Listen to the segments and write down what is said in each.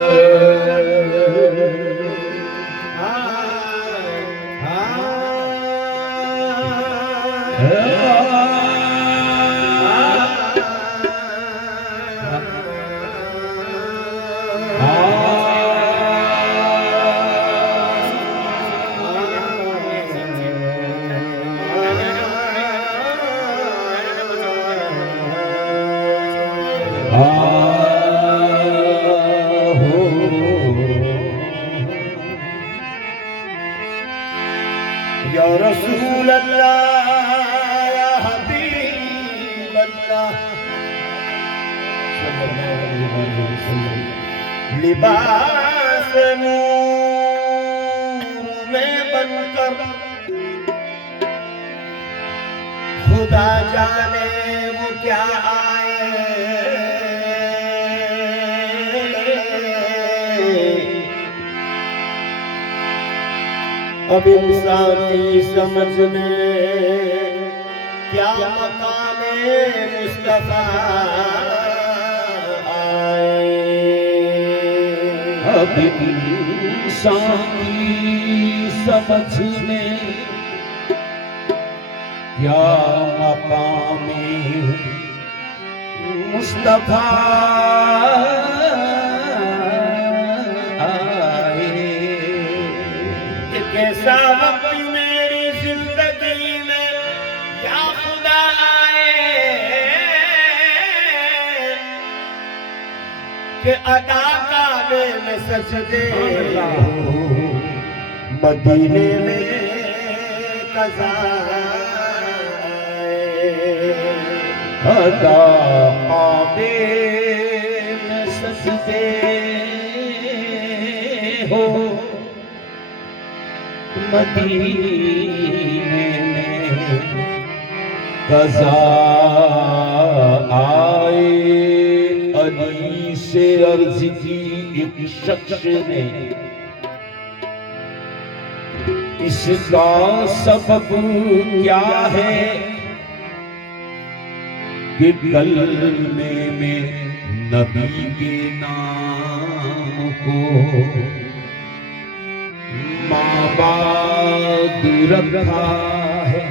या रसूल अल्लाह या हबीब अल्लाह लिबास नूर में बनकर खुदा जाने वो क्या आए। अब इंसान की समझ में क्या मकाम मुस्तफा आए। अब इंसान की समझ में क्या मकाम मुस्तफा कैसा वक्त मेरी जिंदगी में या खुदा आए कि अदा काबे में सजदे मदीने में कज़ा अदा काबे में सजदे हो मदीने में कज़ा आए। अली से अर्ज की एक शख्स ने इसका सबब क्या है कि कलमे में नबी के नाम को माँ बाप रखा है।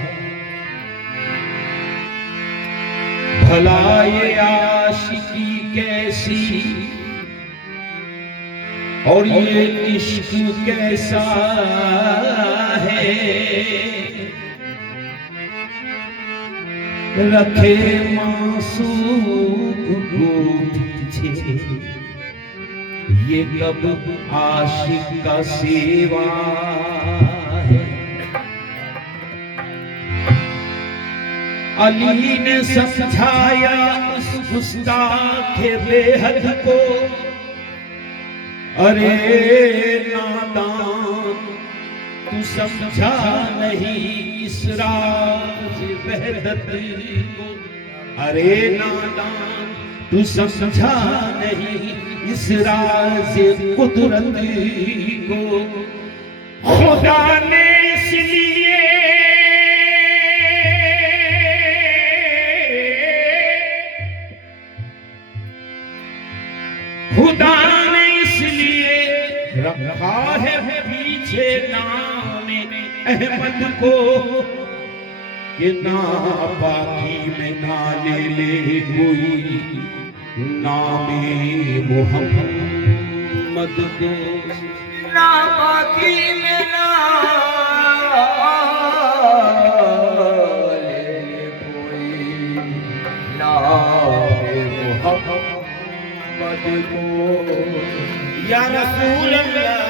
भला ये आशिकी कैसी और ये इश्क कैसा है। रखे मासूम को पीछे ये कब आशिक का सेवा है। अली ने समझाया उस गुस्ताख बेहद को, अरे नादान तू समझा नहीं इस राज वहदत को। अरे नादान तू समझा नहीं इस राज कुदरत को। खुदा ने इसलिए रखा है पीछे नाम अहमद को कि ना बाकी में ना ले कोई नामे मोहम्मद को। ना बाकी में ना ले कोई नामे मोहम्मद को। या रसूल अल्लाह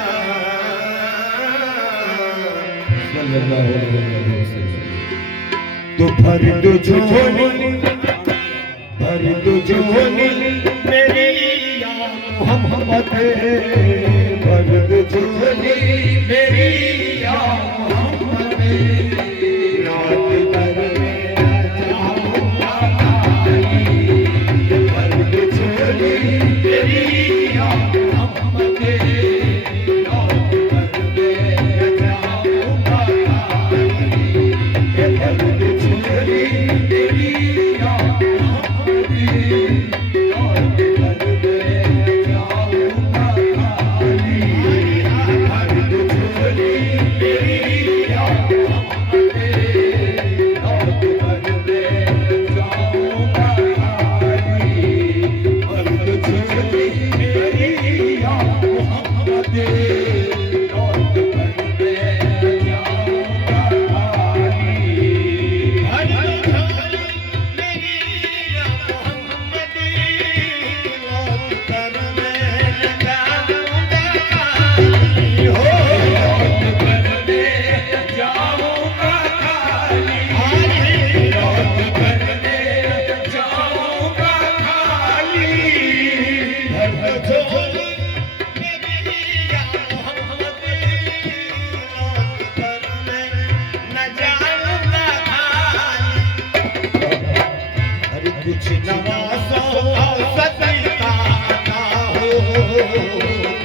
सल्लल्लाहु अलैहि वसल्लम। तो भर दो झोली मेरी या मोहम्मद। भर दो झोली मेरी या मोहम्मद। रात भर मेरा जाऊंगा खाली। भर दो झोली मेरी या मोहम्मद। रात भर मेरा जाऊंगा खाली। भर दो झोली मेरी या मोहम्मद। रात भर मेरा जाऊंगा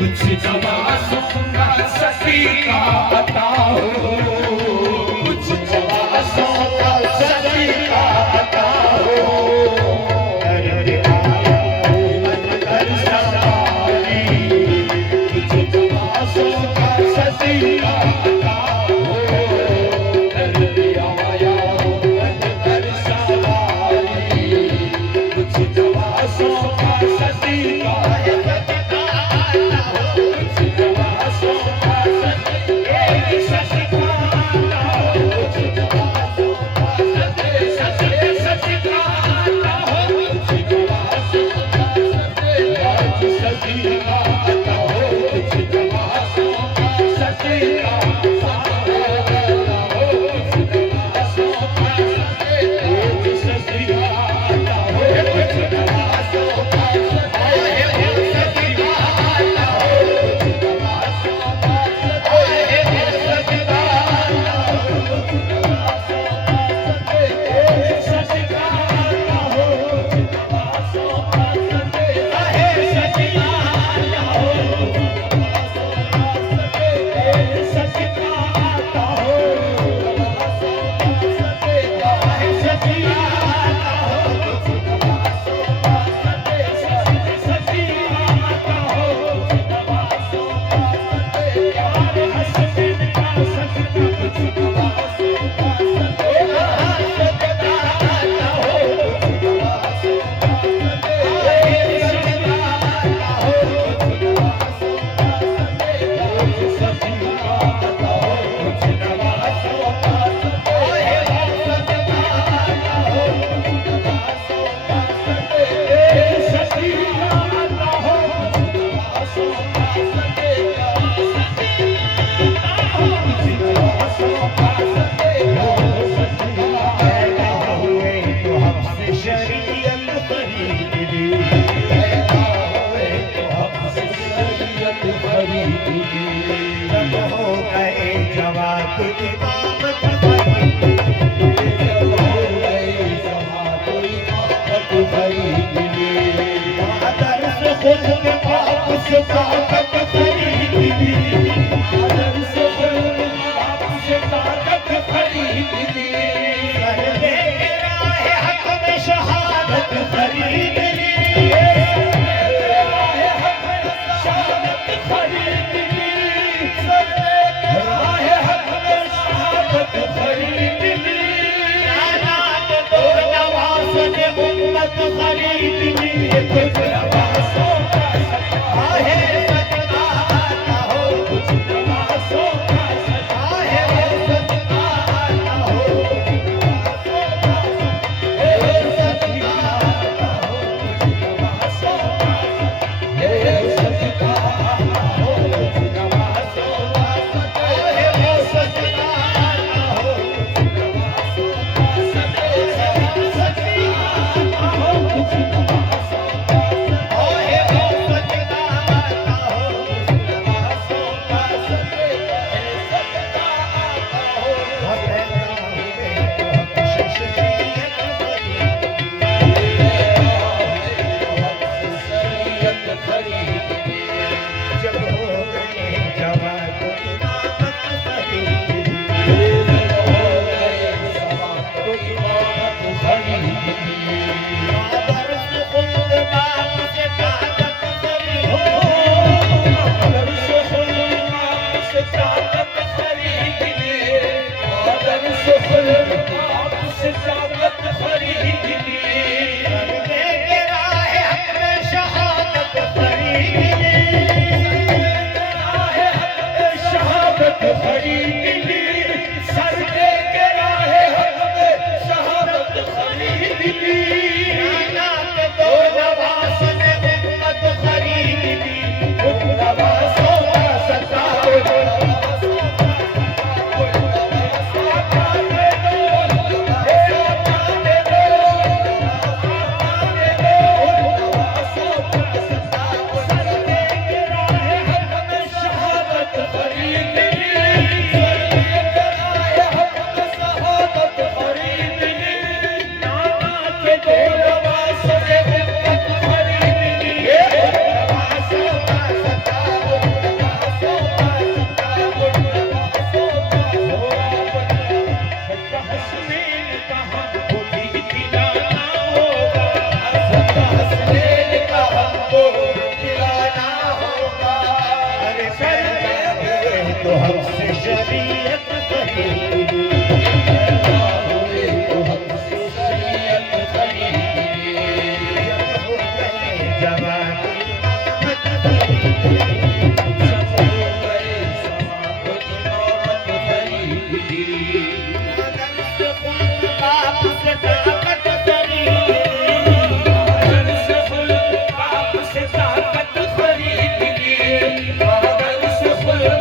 कुछ नवासों का सती का अता हो, कुछ नवासों का सती का अता हो। करके आया कर सवारी, कुछ नवासों का सती का अता हो। करके आया कर सवारी, कुछ नवासों का सती का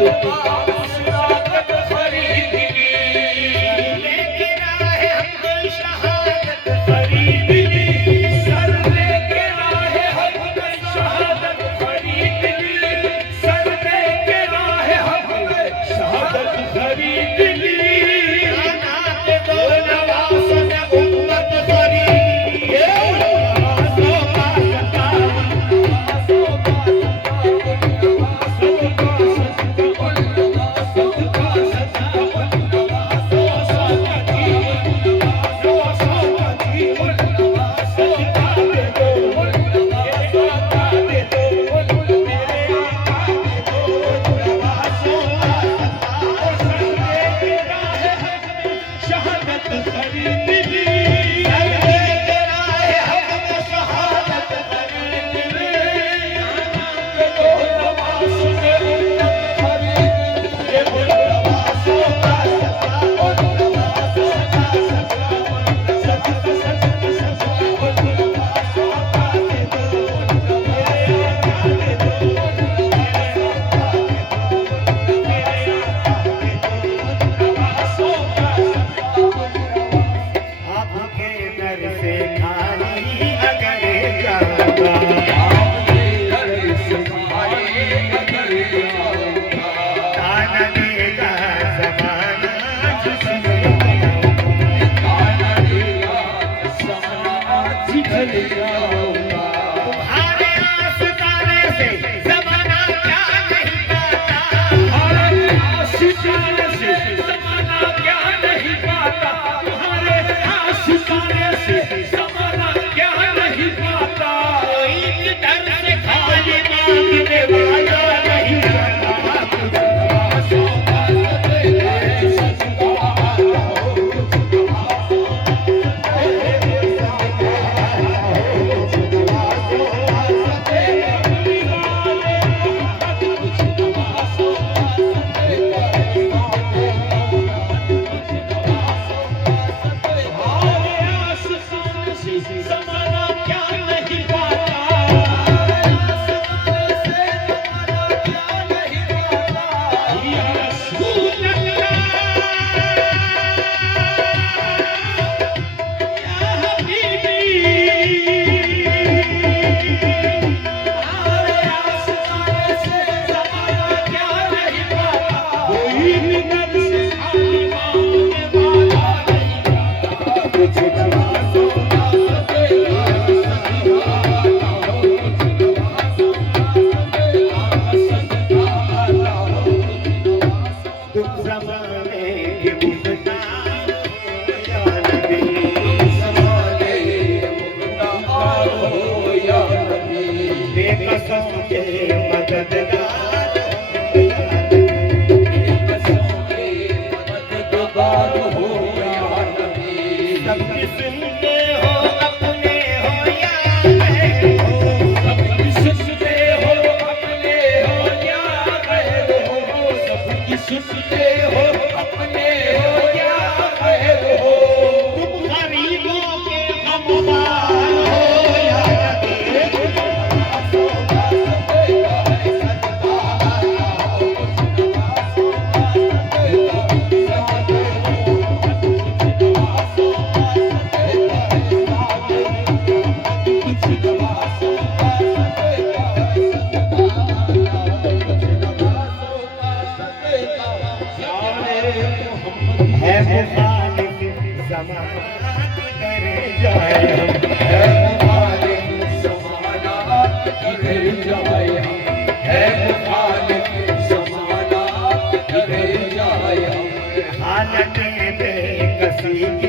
शहादत खरीद ली, लेके राह हक शहादत खरीद ली, सर लेके राह हक शहादत खरीद ली, सर लेके राह हक शहादत खरीद ली। आना के दो नवासों ने उम्मत खरीद ली, नवासों का सत्ता, नवासों का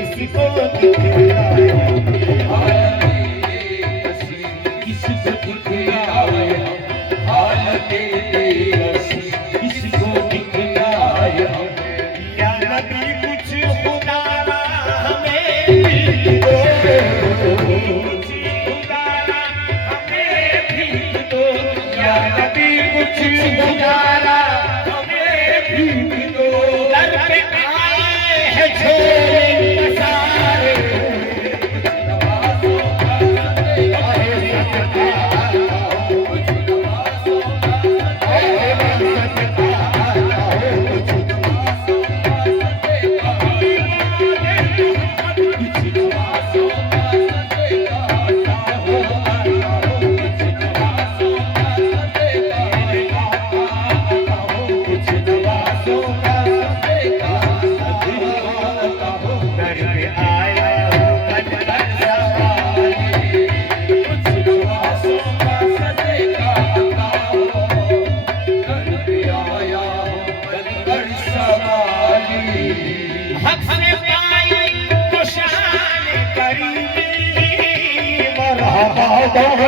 किसी को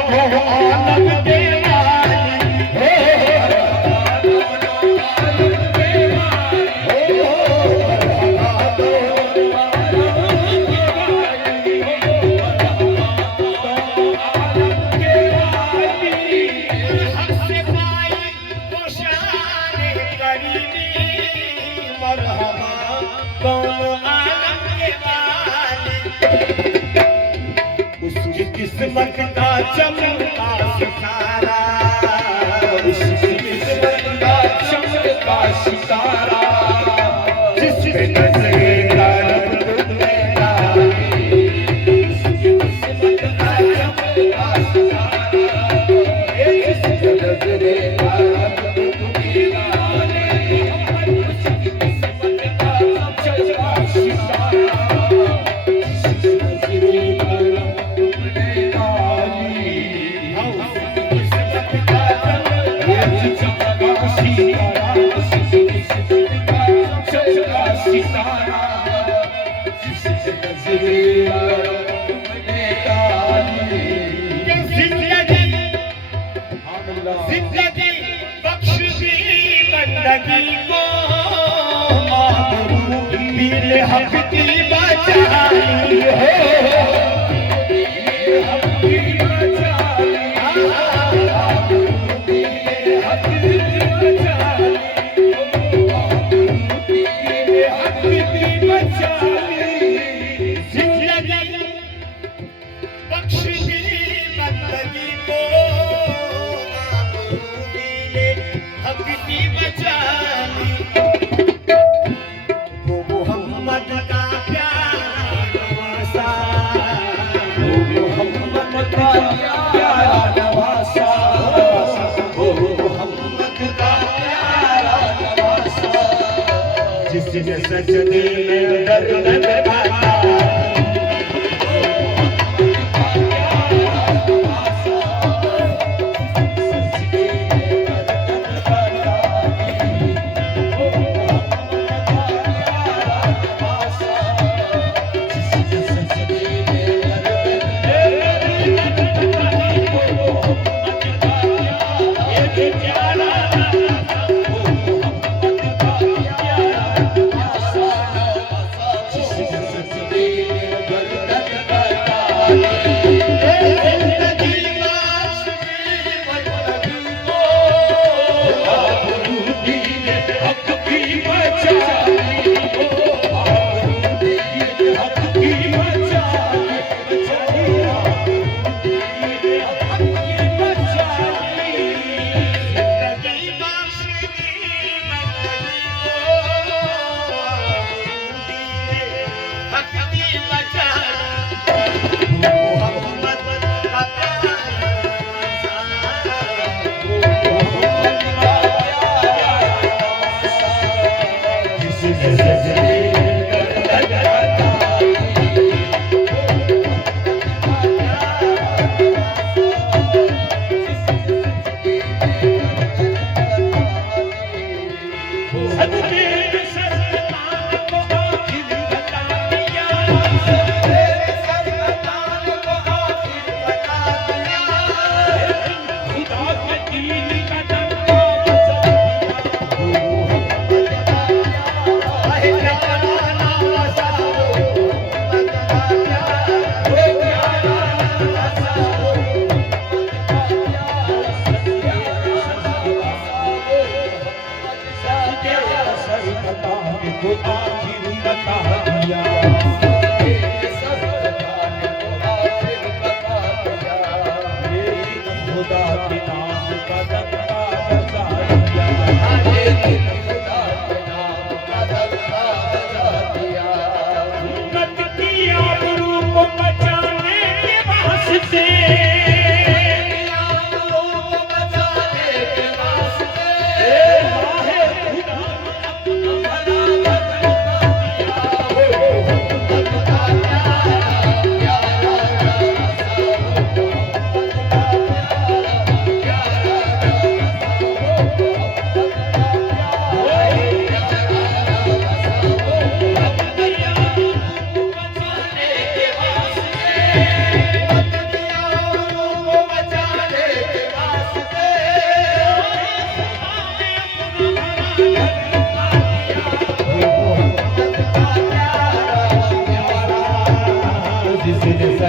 दोनों आलम के वाली हमसे पाई तो शान करीमी मरहमा दोनों आलम के वाली उसकी किस्मत का चमका सितारा उसकी किस्मत का चमका सितारा जिस पे नजरे का रब तुमने डाली उसकी किस्मत का चमका सितारा जिस पे नजरे का रब तुमने डाली उसकी किस्मत का चमका सितारा जिंदगी बख्श दी बंदगी को पीर हक की बचाई हो बख्श दी बंदगी को हक की बचाई वो मोहम्मद का प्यारा नवासा वो मोहम्मद का प्यारा नवासा वो मोहम्मद का प्यारा नवासा जिसने सजदे में दर्द लगाया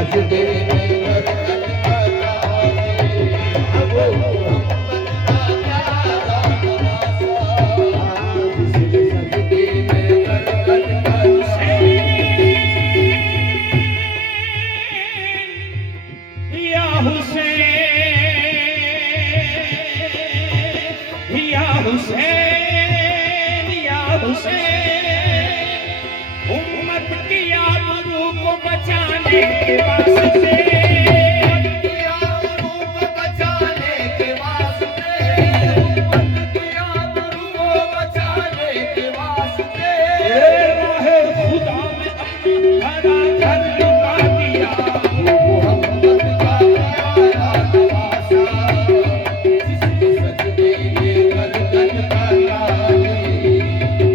सजदे में गर्दन कटावे, वो मोहम्मद का प्यारा नवासा, जिसके सजदे में गर्दन कटावे। या हुसैन, या हुसैन, उम्मत की आबरू को बचाने के वास्ते, की आबरू को बचाने के वास्ते, उम्मत की आबरू को बचाने के वास्ते, राहे खुदा में अपना घर लुटा दिया, मोहम्मद का प्यारा नवासा, जिसके सजदे में गर्दन कटावे,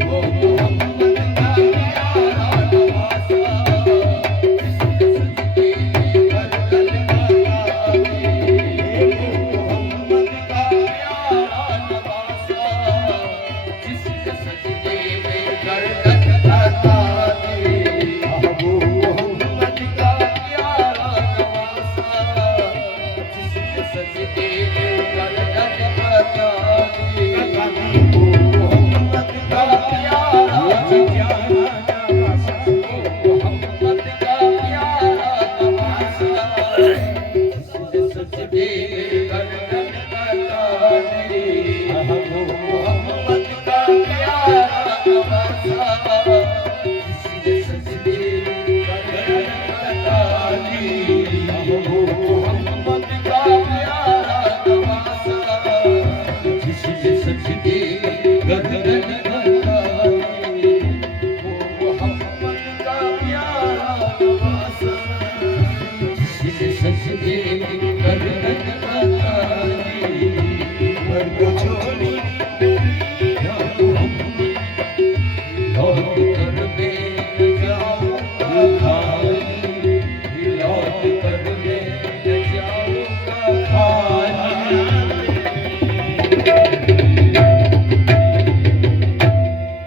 वो मोहम्मद का प्यारा नवासा, जिसके सजदे में गर्दन कटावे, वो मोहम्मद का प्यारा नवासा, जिसके सजदे में गर्दन कटावे, वो मोहम्मद का प्यारा नवासा, जिसके सजदे में गर्दन कटावे, वो मोहम्मद का प्यारा नवासा, मोहम्मद का प्यारा नवासा, जिसके सजदे में गर्दन कटावे, वो